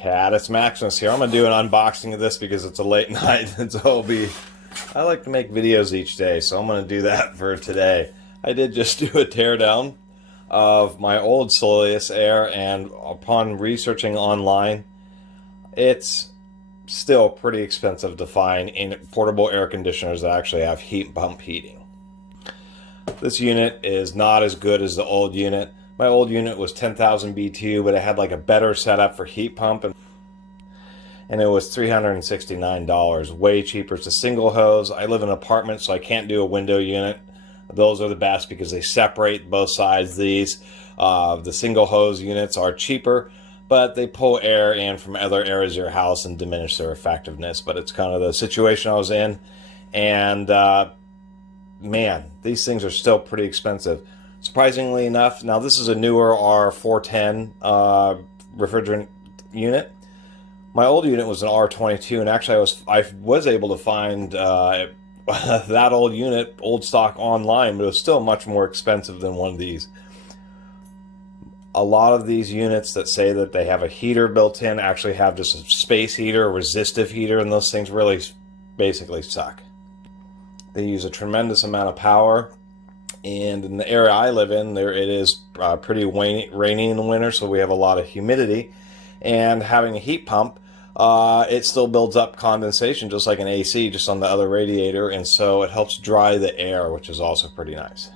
Catus, Maximus here. I'm going to do an unboxing of this because it's a late night, and so I like to make videos each day, so I'm going to do that for today. I did just do a teardown of my old SoleusAir, and upon researching online, it's still pretty expensive to find in portable air conditioners that actually have heat pump heating. This unit is not as good as the old unit. My old unit was 10,000 BTU, but it had like a better setup for heat pump, and it was $369, way cheaper. It's a single hose. I live in an apartment, so I can't do a window unit. Those are the best because they separate both sides. These, the single hose units are cheaper, but they pull air in from other areas of your house and diminish their effectiveness. But it's kind of the situation I was in, and man, these things are still pretty expensive. Surprisingly enough, now this is a newer R410 refrigerant unit. My old unit was an R22, and actually I was able to find that old unit, old stock, online, but it was still much more expensive than one of these. A lot of these units that say that they have a heater built in actually have just a space heater, a resistive heater, and those things really basically suck. They use a tremendous amount of power. And in the area I live in, it is pretty rainy in the winter, so we have a lot of humidity. And having a heat pump, it still builds up condensation just like an AC, just on the other radiator, and so it helps dry the air, which is also pretty nice.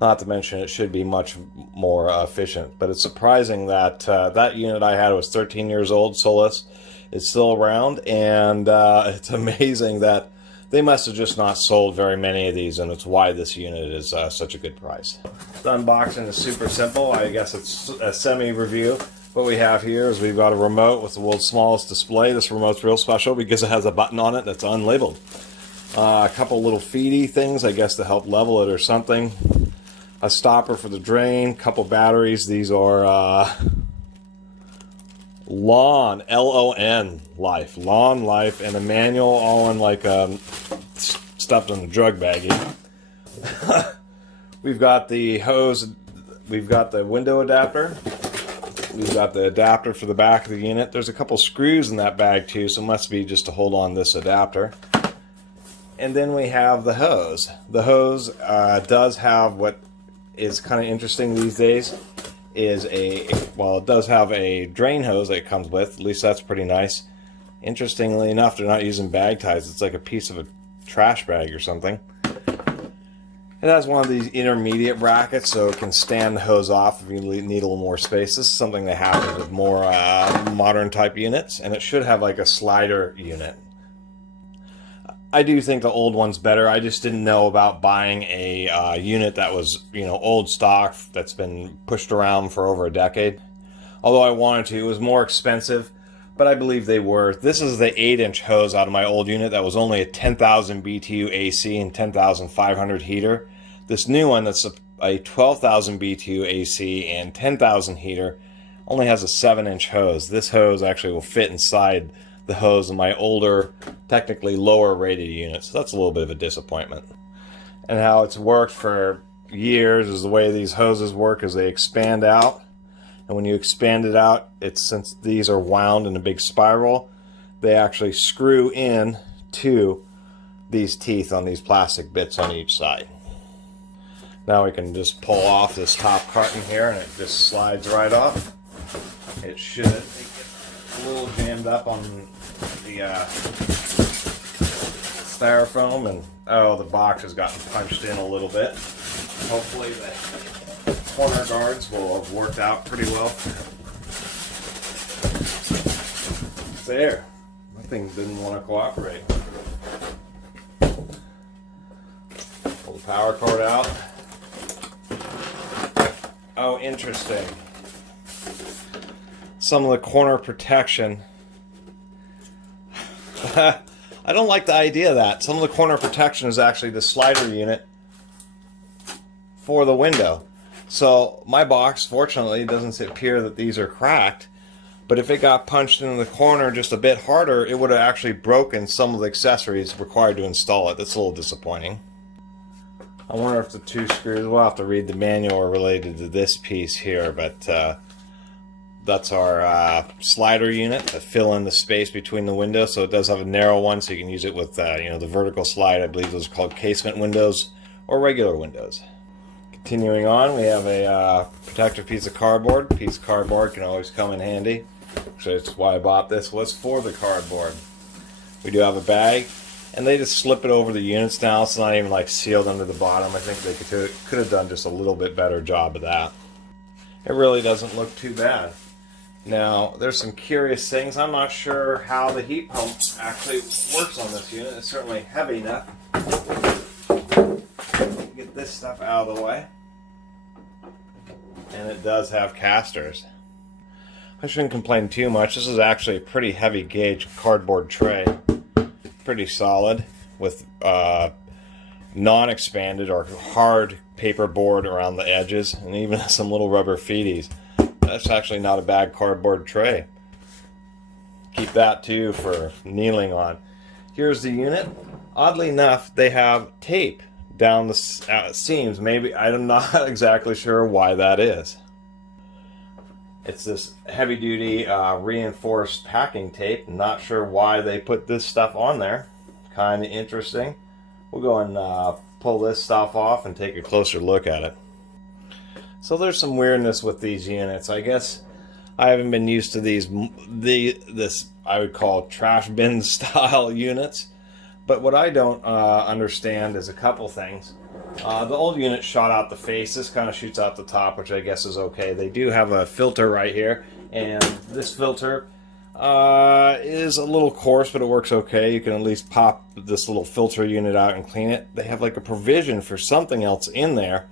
Not to mention it should be much more efficient, but it's surprising that that unit I had was 13 years old, Solus. It's still around, and it's amazing that they must have just not sold very many of these, and it's why this unit is such a good price. The unboxing is super simple. I guess it's a semi-review. What we have here is we've got a remote with the world's smallest display. This remote's real special because it has a button on it that's unlabeled. A couple little feedy things, I guess, to help level it or something. A stopper for the drain, couple batteries. These are Lawn, L-O-N, Life, Lawn Life, and a manual all in like stuffed in a drug baggie. We've got the hose, we've got the window adapter, we've got the adapter for the back of the unit. There's a couple screws in that bag too, so it must be just to hold on this adapter. And then we have the hose. The hose does have what is kind of interesting these days. Well, it does have a drain hose that it comes with. At least that's pretty nice. Interestingly enough, they're not using bag ties. It's like a piece of a trash bag or something. It has one of these intermediate brackets, so it can stand the hose off if you need a little more space. This is something that happens with more modern type units, and it should have like a slider unit. I do think the old one's better. I just didn't know about buying a unit that was, old stock that's been pushed around for over a decade. Although I wanted to, it was more expensive, but I believe they were. This is the 8-inch hose out of my old unit that was only a 10,000 BTU AC and 10,500 heater. This new one that's a 12,000 BTU AC and 10,000 heater only has a 7-inch hose. This hose actually will fit inside the hose in my older, technically lower rated unit, so that's a little bit of a disappointment. And how it's worked for years is the way these hoses work is they expand out, and when you expand it out, since these are wound in a big spiral, they actually screw in to these teeth on these plastic bits on each side. Now we can just pull off this top carton here, and it just slides right off. It should. A little jammed up on the styrofoam, and the box has gotten punched in a little bit. Hopefully the corner guards will have worked out pretty well. There, that thing didn't want to cooperate. Pull the power cord out. Oh, interesting. Some of the corner protection. I don't like the idea of that. Some of the corner protection is actually the slider unit for the window. So my box, fortunately, doesn't appear that these are cracked. But if it got punched into the corner just a bit harder, it would have actually broken some of the accessories required to install it. That's a little disappointing. I wonder if the two screws, we'll have to read the manual related to this piece here, but that's our slider unit to fill in the space between the windows. So it does have a narrow one, so you can use it with the vertical slide. I believe those are called casement windows or regular windows. Continuing on, we have a protective piece of cardboard. Piece of cardboard can always come in handy. So that's why I bought this, was for the cardboard. We do have a bag, and they just slip it over the units now. It's not even like sealed under the bottom. I think they could have done just a little bit better job of that. It really doesn't look too bad. Now, there's some curious things. I'm not sure how the heat pump actually works on this unit. It's certainly heavy enough. Get this stuff out of the way. And it does have casters. I shouldn't complain too much. This is actually a pretty heavy gauge cardboard tray. Pretty solid with non-expanded or hard paperboard around the edges, and even some little rubber feeties. That's actually not a bad cardboard tray. Keep that too for kneeling on. Here's the unit. Oddly enough, they have tape down the seams. Maybe, I'm not exactly sure why that is. It's this heavy duty reinforced packing tape. Not sure why they put this stuff on there. Kind of interesting. We'll go and pull this stuff off and take a closer look at it. So there's some weirdness with these units. I guess I haven't been used to this I would call trash bin style units. But what I don't understand is a couple things. The old unit shot out the face. This kind of shoots out the top, which I guess is okay. They do have a filter right here, and this filter is a little coarse, but it works okay. You can at least pop this little filter unit out and clean it. They have like a provision for something else in there,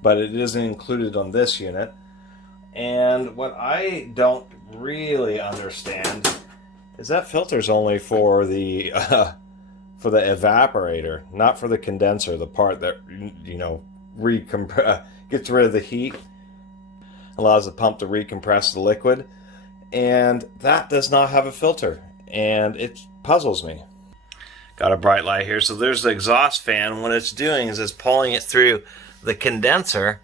but it isn't included on this unit. And what I don't really understand is that filter's only for the evaporator, not for the condenser, the part that gets rid of the heat, allows the pump to recompress the liquid. And that does not have a filter, and it puzzles me. Got a bright light here. So there's the exhaust fan. What it's doing is it's pulling it through the condenser.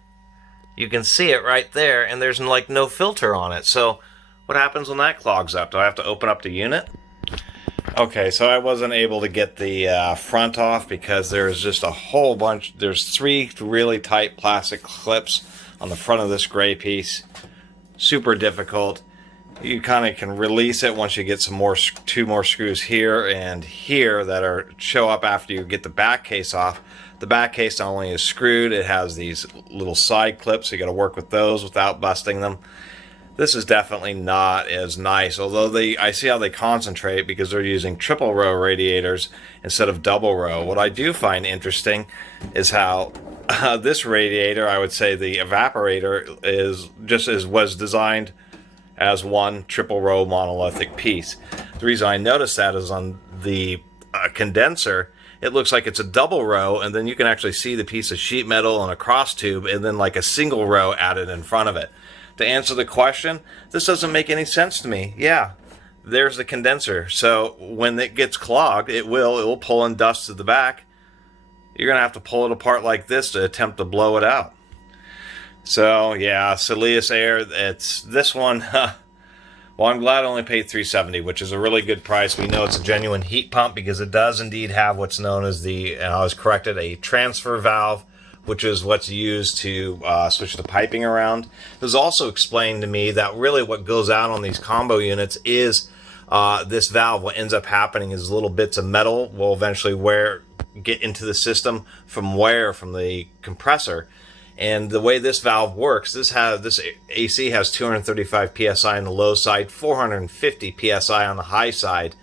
You can see it right there, and there's like no filter on it. So what happens when that clogs up? Do I have to open up the unit? Okay, so I wasn't able to get the front off because there's just a whole bunch. There's 3 really tight plastic clips on the front of this gray piece. Super difficult. You kind of can release it once you get some more, 2 more screws here and here that show up after you get the back case off. The back case not only is screwed, it has these little side clips, so you got to work with those without busting them. This is definitely not as nice, although I see how they concentrate because they're using triple row radiators instead of double row. What I do find interesting is how this radiator, I would say the evaporator, was designed as one triple row monolithic piece. The reason I noticed that is on the condenser, it looks like it's a double row, and then you can actually see the piece of sheet metal and a cross tube, and then like a single row added in front of it. To answer the question, this doesn't make any sense to me. Yeah, there's the condenser. So when it gets clogged, it will pull in dust to the back. You're going to have to pull it apart like this to attempt to blow it out. So yeah, SoleusAir, it's this one. Well, I'm glad I only paid $370, which is a really good price. We know it's a genuine heat pump because it does indeed have what's known as and I was corrected, a transfer valve, which is what's used to switch the piping around. It was also explained to me that really what goes out on these combo units is this valve. What ends up happening is little bits of metal will eventually get into the system from the compressor. And the way this valve works, this AC has 235 psi on the low side, 450 psi on the high side.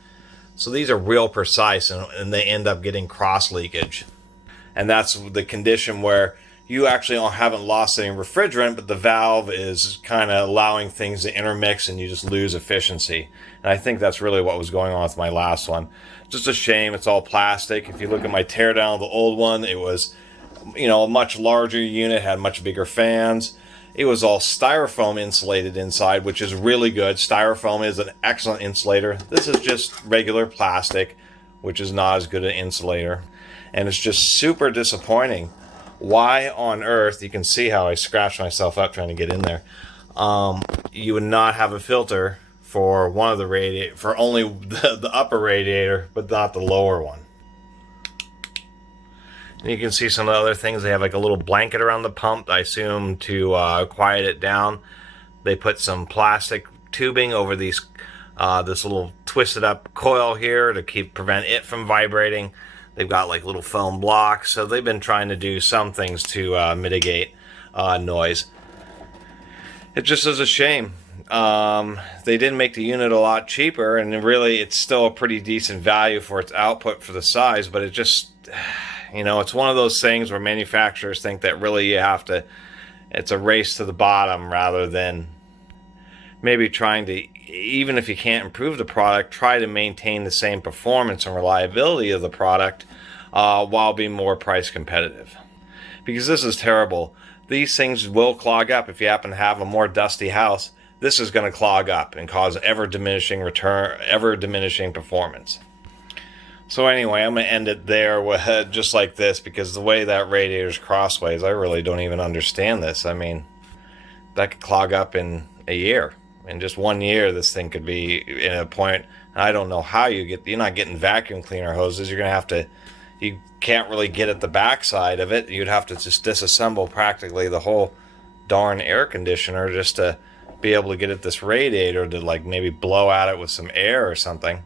So these are real precise, and they end up getting cross leakage. And that's the condition where you actually haven't lost any refrigerant, but the valve is kind of allowing things to intermix and you just lose efficiency. And I think that's really what was going on with my last one. Just a shame, it's all plastic. If you look at my teardown of the old one, it was a much larger unit, had much bigger fans. It was all styrofoam insulated inside, which is really good. Styrofoam is an excellent insulator. This is just regular plastic, which is not as good an insulator. And it's just super disappointing. Why on earth, you can see how I scratched myself up trying to get in there. you would not have a filter for one of the radiator, for only the upper radiator, but not the lower one. And you can see some of the other things. They have like a little blanket around the pump, I assume, to quiet it down. They put some plastic tubing over these this little twisted up coil here to prevent it from vibrating. They've got like little foam blocks, so they've been trying to do some things to mitigate noise. It just is a shame. They didn't make the unit a lot cheaper, and really it's still a pretty decent value for its output for the size, but it just, you know, it's one of those things where manufacturers think that really you have to, it's a race to the bottom rather than maybe trying to, even if you can't improve the product, try to maintain the same performance and reliability of the product while being more price competitive. Because this is terrible. These things will clog up. If you happen to have a more dusty house, this is going to clog up and cause ever diminishing performance. So anyway, I'm going to end it there with just like this, because the way that radiator's crossways, I really don't even understand this. I mean, that could clog up in a year. In just 1 year, this thing could be in a point. I don't know how you're not getting vacuum cleaner hoses. You're going to have to, you can't really get at the backside of it. You'd have to just disassemble practically the whole darn air conditioner just to be able to get at this radiator to like maybe blow at it with some air or something.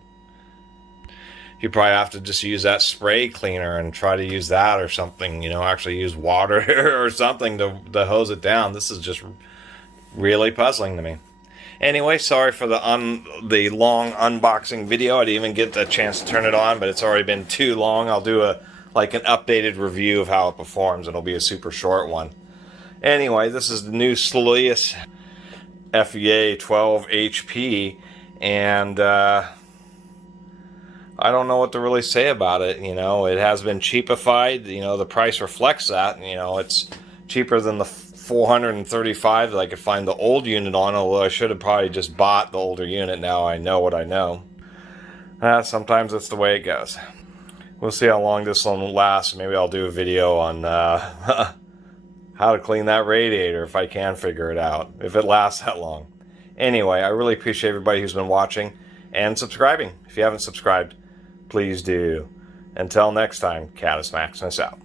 You probably have to just use that spray cleaner and try to use that or something, you know, actually use water or something to hose it down. This is just really puzzling to me. Anyway, sorry for the long unboxing video. I didn't even get a chance to turn it on, but it's already been too long. I'll do an updated review of how it performs. It'll be a super short one. Anyway, this is the new SoleusAir FEA 12 HP, and I don't know what to really say about it. You know, it has been cheapified. You know, the price reflects that. You know, it's cheaper than the $435 that I could find the old unit on, although I should have probably just bought the older unit. Now I know what I know. Sometimes that's the way it goes. We'll see how long this one lasts. Maybe I'll do a video on how to clean that radiator if I can figure it out, if it lasts that long. Anyway, I really appreciate everybody who's been watching and subscribing. If you haven't subscribed, please do. Until next time, Catus Maximus out.